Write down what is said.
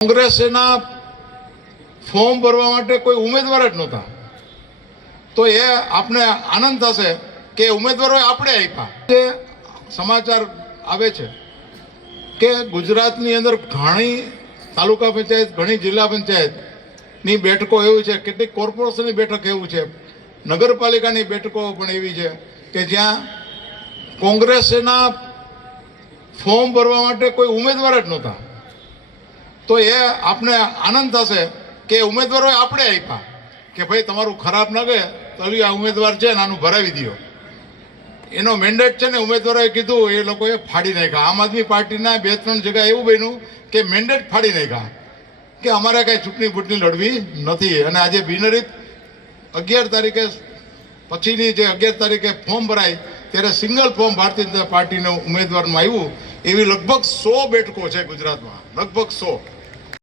કોંગ્રેસના ફોર્મ ભરવા માટે કોઈ ઉમેદવાર જ નહોતા, તો એ આપને આનંદ થશે કે ઉમેદવારોએ આપણે આપ્યા. જે સમાચાર આવે છે કે ગુજરાતની અંદર ઘણી તાલુકા પંચાયત, ઘણી જિલ્લા પંચાયતની બેઠકો એવી છે, કેટલીક કોર્પોરેશનની બેઠક એવું છે, નગરપાલિકાની બેઠકો પણ એવી છે કે જ્યાં કોંગ્રેસના ફોર્મ ભરવા માટે કોઈ ઉમેદવાર જ નહોતા, તો એ આપને આનંદ થશે કે ઉમેદવારોએ આપણે આપ્યા કે ભાઈ તમારું ખરાબ લાગે તો આ ઉમેદવાર છે ને આનું ભરાવી દો. એનો મેન્ડેટ છે ને ઉમેદવારોએ કીધું, એ લોકોએ ફાડી નાખ્યા. આમ આદમી પાર્ટીના 2-3 જગ્યાએ એવું બન્યું કે મેન્ડેટ ફાડી નાખ્યા કે અમારે કાંઈ ચૂંટણી બૂંટણી લડવી નથી. અને આજે બિનહરીફ 11 તારીખે પછીની જે 11 તારીખે ફોર્મ ભરાય ત્યારે સિંગલ ફોર્મ ભારતીય જનતા પાર્ટીનું ઉમેદવારનું આવ્યું. એવી લગભગ 100 બેઠકો છે ગુજરાતમાં, લગભગ 100.